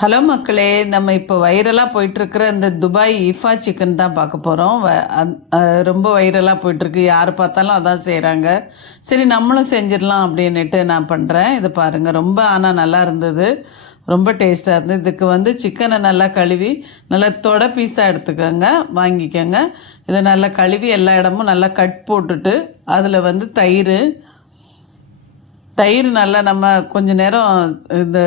Hello மக்களே, நம்ம இப்போ வைரலாக போயிட்டுருக்கிற இந்த துபாய் ஈஃபா சிக்கன் தான் பார்க்க போகிறோம். ரொம்ப வைரலாக போயிட்டுருக்கு, யார் பார்த்தாலும் அதான் செய்கிறாங்க. சரி நம்மளும் செஞ்சிடலாம் அப்படின்னுட்டு நான் பண்ணுறேன். இதை பாருங்கள், ரொம்ப ஆனால் நல்லா இருந்தது, ரொம்ப டேஸ்ட்டாக இருந்தது. இதுக்கு சிக்கனை நல்லா கழுவி நல்லா தொட பீஸாக எடுத்துக்கோங்க, வாங்கிக்கோங்க. இதை நல்லா கழுவி எல்லா இடமும் நல்லா கட் போட்டுட்டு அதில் தயிர் நல்லா நம்ம கொஞ்சம் நேரம் இந்த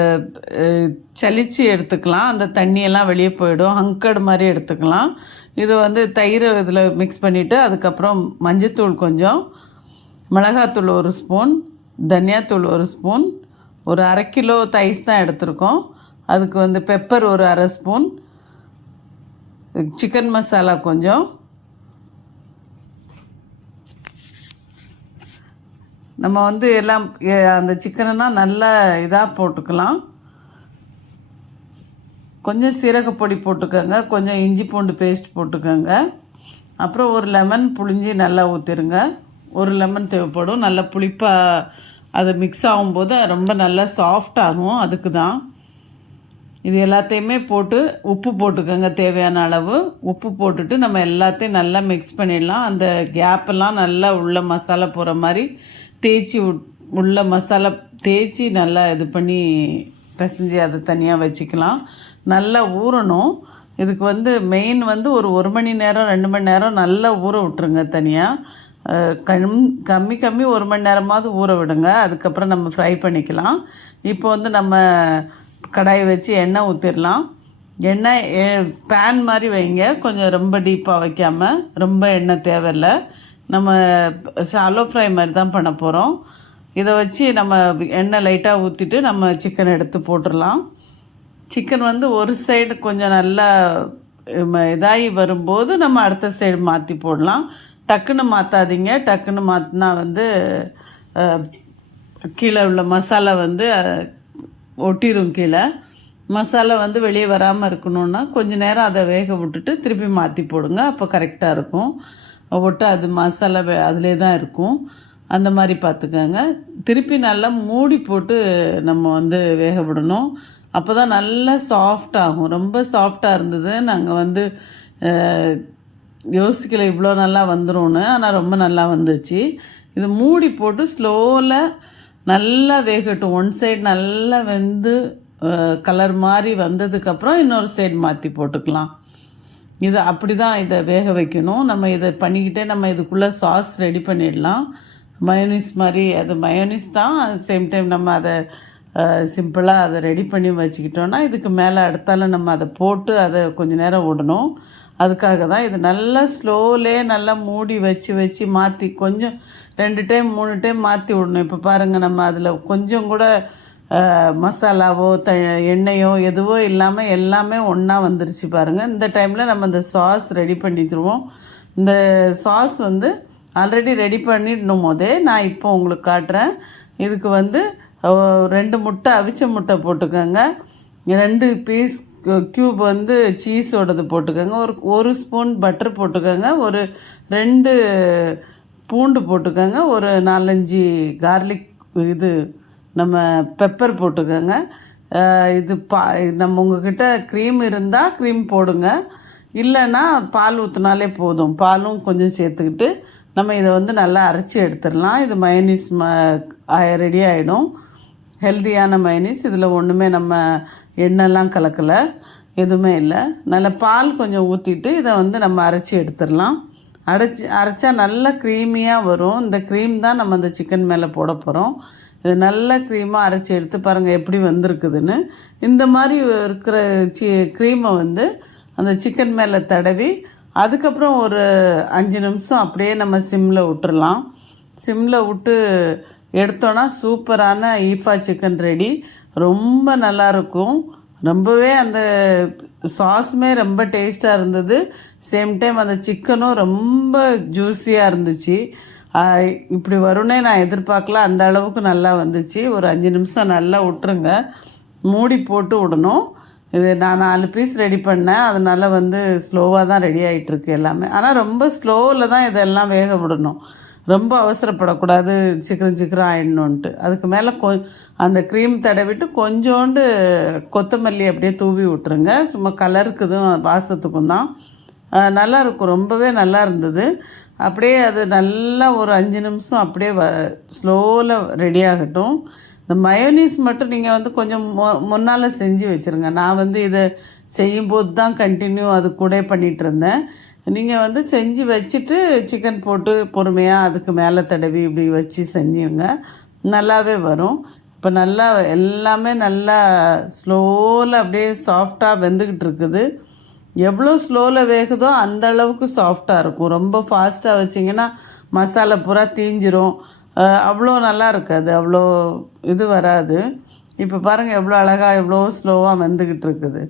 சலிச்சு எடுத்துக்கலாம். அந்த தண்ணியெல்லாம் வெளியே போயிடும், ஹங்கர்டு மாதிரி எடுத்துக்கலாம். இது தயிர் இதில் மிக்ஸ் பண்ணிவிட்டு அதுக்கப்புறம் மஞ்சத்தூள் கொஞ்சம், மிளகாத்தூள் 1 ஸ்பூன், தனியாத்தூள் 1 ஸ்பூன், ஒரு 1/2 கிலோ தைஸ் தான் எடுத்திருக்கோம். அதுக்கு பெப்பர் ஒரு 1/2 ஸ்பூன், சிக்கன் மசாலா கொஞ்சம், நம்ம எல்லாம் அந்த சிக்கனைலாம் நல்லா இதாக போட்டுக்கலாம். கொஞ்சம் சீரகப்பொடி போட்டுக்கோங்க, கொஞ்சம் இஞ்சி பூண்டு பேஸ்ட் போட்டுக்கோங்க. அப்புறம் ஒரு லெமன் புழிஞ்சி நல்லா ஊற்றிடுங்க. ஒரு லெமன் தேவைப்படும், நல்லா புளிப்பாக அது மிக்ஸ் ஆகும்போது ரொம்ப நல்லா சாஃப்ட் ஆகும். அதுக்கு தான் இது எல்லாத்தையுமே போட்டு உப்பு போட்டுக்கோங்க, தேவையான அளவு உப்பு போட்டுட்டு நம்ம எல்லாத்தையும் நல்லா மிக்ஸ் பண்ணிடலாம். அந்த கேப்பெல்லாம் நல்லா உள்ள மசாலா போகிற மாதிரி தேய்ச்சி உள்ள மசாலா தேய்ச்சி நல்லா இது பண்ணி பிசைஞ்சு அதை தனியாக வச்சுக்கலாம். நல்லா ஊறணும். இதுக்கு மெயின் ஒரு மணி நேரம் 2 மணி நேரம் நல்லா ஊற விட்டுருங்க தனியாக. கம்மி 1 மணி நேரமாவது ஊற விடுங்க. அதுக்கப்புறம் நம்ம ஃப்ரை பண்ணிக்கலாம். இப்போ நம்ம கடாயை வச்சு எண்ணெய் ஊற்றிடலாம். எண்ணெய் பேன் மாதிரி வைங்க, கொஞ்சம் ரொம்ப டீப்பாக வைக்காமல், ரொம்ப எண்ணெய் தேவையில்லை. நம்ம ஷாலோ ஃப்ரை மாதிரி தான் பண்ண போகிறோம். இதை வச்சு நம்ம எண்ணெய் லைட்டாக ஊற்றிட்டு நம்ம சிக்கன் எடுத்து போட்டுடலாம். சிக்கன் ஒரு சைடு கொஞ்சம் நல்லா இதாகி வரும்போது நம்ம அடுத்த சைடு மாற்றி போடலாம். டக்குன்னு மாற்றாதீங்க, டக்குன்னு மாற்றினா கீழே உள்ள மசாலா ஒட்டிடும். கீழே மசாலா வெளியே வராமல் இருக்கணுன்னா கொஞ்சம் நேரம் அதை வேக விட்டுட்டு திருப்பி மாற்றி போடுங்க, அப்போ கரெக்டாக இருக்கும். ஒட்டு அது மசாலா அதிலே தான் இருக்கும். அந்த மாதிரி பார்த்துக்கோங்க. திருப்பி நல்லா மூடி போட்டு நம்ம வேக விடணும். அப்போ தான் நல்லா சாஃப்ட் ஆகும். ரொம்ப சாஃப்டாக இருந்தது, நாங்கள் யோசிக்கலை இவ்வளோ நல்லா வந்துடும்னு, ஆனால் ரொம்ப நல்லா வந்துச்சு. இது மூடி போட்டு ஸ்லோவில் நல்லா வேகட்டும். ஒன் சைடு நல்லா வெந்து கலர் மாதிரி வந்ததுக்கப்புறம் இன்னொரு சைடு மாற்றி போட்டுக்கலாம். இது அப்படி தான் இதை வேக வைக்கணும். நம்ம இதை பண்ணிக்கிட்டே நம்ம இதுக்குள்ளே சாஸ் ரெடி பண்ணிடலாம். மயோனிஸ் மாதிரி, அது மயோனிஸ் தான். சேம் டைம் நம்ம அதை சிம்பிளாக அதை ரெடி பண்ணி வச்சுக்கிட்டோன்னா இதுக்கு மேலே அடுத்தால நம்ம அதை போட்டு அதை கொஞ்சம் நேரம் விடணும். அதுக்காக தான் இது நல்லா ஸ்லோவிலே நல்லா மூடி வச்சு மாற்றி கொஞ்சம் 2 டைம் 3 டைம் மாற்றி விடணும். இப்போ பாருங்கள், நம்ம அதில் கொஞ்சம் கூட மசாலாவோ எண்ணெயோ எதுவோ இல்லாமல் எல்லாமே ஒன்றா வந்துருச்சு பாருங்கள். இந்த டைமில் நம்ம இந்த சாஸ் ரெடி பண்ணிடுவோம். இந்த சாஸ் ஆல்ரெடி ரெடி பண்ணிடணும் போதே நான் இப்போ உங்களுக்கு காட்டுறேன். இதுக்கு 2 முட்டை, அவிச்ச முட்டை போட்டுக்கோங்க. 2 பீஸ் க்யூப் சீஸோடது போட்டுக்கோங்க. ஒரு ஸ்பூன் பட்டர் போட்டுக்கோங்க. ஒரு 2 பூண்டு போட்டுக்கோங்க. ஒரு 4-5 கார்லிக் நம்ம பெப்பர் போட்டுக்கோங்க. நம்ம உங்கள்கிட்ட க்ரீம் இருந்தால் க்ரீம் போடுங்க, இல்லைன்னா பால் ஊற்றினாலே போதும். பாலும் கொஞ்சம் சேர்த்துக்கிட்டு நம்ம இதை நல்லா அரைச்சி எடுத்துடலாம். இது மயோனிஸ் ரெடி ஆகிடும். ஹெல்த்தியான மயோனிஸ். இதில் ஒன்றுமே நம்ம எண்ணெய்லாம் கலக்கலை, எதுவுமே இல்லை. நல்ல பால் கொஞ்சம் ஊற்றிட்டு இதை நம்ம அரைச்சி எடுத்துடலாம். அரைச்சா நல்லா க்ரீமியாக வரும். இந்த க்ரீம் தான் நம்ம அந்த சிக்கன் மேலே போட போகிறோம். இது நல்லா க்ரீமாக அரைச்சி எடுத்து பாருங்கள் எப்படி வந்திருக்குதுன்னு. இந்த மாதிரி இருக்கிற க்ரீமை அந்த சிக்கன் மேலே தடவி அதுக்கப்புறம் ஒரு 5 நிமிஷம் அப்படியே நம்ம சிம்மில் விட்டுறலாம். சிம்மில் விட்டு எடுத்தோன்னா சூப்பரான ஈஃபா சிக்கன் ரெடி. ரொம்ப நல்லாயிருக்கும். ரொம்பவே அந்த சாஸுமே ரொம்ப டேஸ்ட்டாக இருந்தது. சேம் டைம் அந்த சிக்கனும் ரொம்ப ஜூஸியாக இருந்துச்சு. இப்படி வரும்னே நான் எதிர்பார்க்கல, அந்த அளவுக்கு நல்லா வந்துச்சு. ஒரு 5 நிமிஷம் நல்லா விட்டுருங்க, மூடி போட்டு விடணும். இது நான் 4 பீஸ் ரெடி பண்ணேன், அதனால் ஸ்லோவாக தான் ரெடி ஆகிட்டுருக்கு எல்லாமே. ஆனால் ரொம்ப ஸ்லோவில் தான் இதெல்லாம் வேக விடணும். ரொம்ப அவசரப்படக்கூடாது, சீக்கிரம் சீக்கிரம் ஆயிடணுன்ட்டு. அதுக்கு மேலே அந்த க்ரீம் தடவிட்டு கொஞ்சோண்டு கொத்தமல்லி அப்படியே தூவி விட்டுருங்க. சும்மா கலருக்குதும் வாசத்துக்கும் தான். நல்லாயிருக்கும், ரொம்பவே நல்லா இருந்தது. அப்படியே அது நல்லா ஒரு 5 நிமிஷம் அப்படியே ஸ்லோவில் ரெடி ஆகட்டும். இந்த மயோனீஸ் மட்டும் நீங்கள் வந்து கொஞ்சம் முன்னால் செஞ்சு வச்சுருங்க. நான் வந்து இதை செய்யும்போது தான் கண்டினியூ அது கூட பண்ணிகிட்டு இருந்தேன். நீங்கள் வந்து செஞ்சு வச்சுட்டு சிக்கன் போட்டு பொறுமையாக அதுக்கு மேலே தடவி இப்படி வச்சு செஞ்சுங்க, நல்லாவே வரும். இப்போ நல்லா எல்லாமே நல்லா ஸ்லோவில் அப்படியே சாஃப்டாக வெந்துக்கிட்டு இருக்குது. எவ்வளோ ஸ்லோவில் வேகுதோ அந்த அளவுக்கு சாஃப்டாக இருக்கும். ரொம்ப ஃபாஸ்ட்டாக வச்சிங்கன்னா மசாலா பூரா தீஞ்சிரும், அவ்வளோ நல்லா இருக்காது, அவ்வளோ இது வராது. இப்போ பாருங்கள் எவ்வளோ அழகாக எவ்வளோ ஸ்லோவாக வெந்துக்கிட்டு இருக்குது.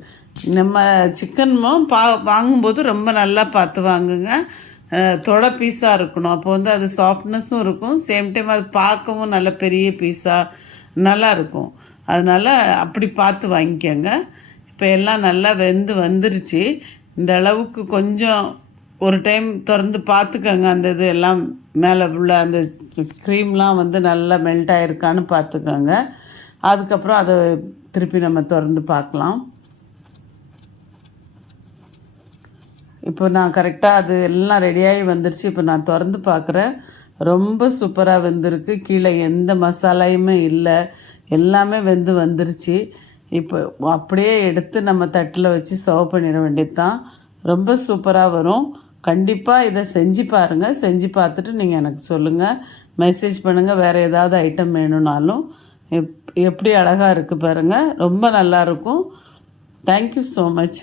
நம்ம சிக்கனும் வாங்கும்போது ரொம்ப நல்லா பார்த்து வாங்குங்க. தொடை பீஸாக இருக்கணும், அப்போ வந்து அது சாஃப்ட்னஸும் இருக்கும், சேம் டைம் அது பார்க்கவும் நல்ல பெரிய பீஸாக நல்லாயிருக்கும். அதனால் அப்படி பார்த்து வாங்கிக்கோங்க. இப்போ எல்லாம் நல்லா வெந்து வந்துருச்சு. இந்த அளவுக்கு கொஞ்சம் ஒரு டைம் திறந்து பார்த்துக்கோங்க, அந்த இது எல்லாம் மேலே உள்ள அந்த க்ரீம்லாம் வந்து நல்லா மெல்ட் ஆகிருக்கான்னு பார்த்துக்கோங்க. அதுக்கப்புறம் அதை திருப்பி நம்ம திறந்து பார்க்கலாம். இப்போ நான் கரெக்டாக அது எல்லாம் ரெடியாகி வந்துருச்சு. இப்போ நான் திறந்து பார்க்குறேன், ரொம்ப சூப்பராக வெந்திருக்கு. கீழே எந்த மசாலாயுமே இல்லை, எல்லாமே வெந்து வந்துருச்சு. இப்போ அப்படியே எடுத்து நம்ம தட்டில் வச்சு சர்வ் பண்ணிட வேண்டியது தான். ரொம்ப சூப்பராக வரும். கண்டிப்பாக இதை செஞ்சு பாருங்கள். செஞ்சு பார்த்துட்டு நீங்கள் எனக்கு சொல்லுங்கள், மெசேஜ் பண்ணுங்கள். வேறு ஏதாவது ஐட்டம் வேணும்னாலும். எப்படி அழகாக இருக்குது பாருங்கள், ரொம்ப நல்லாயிருக்கும். Thank you so much.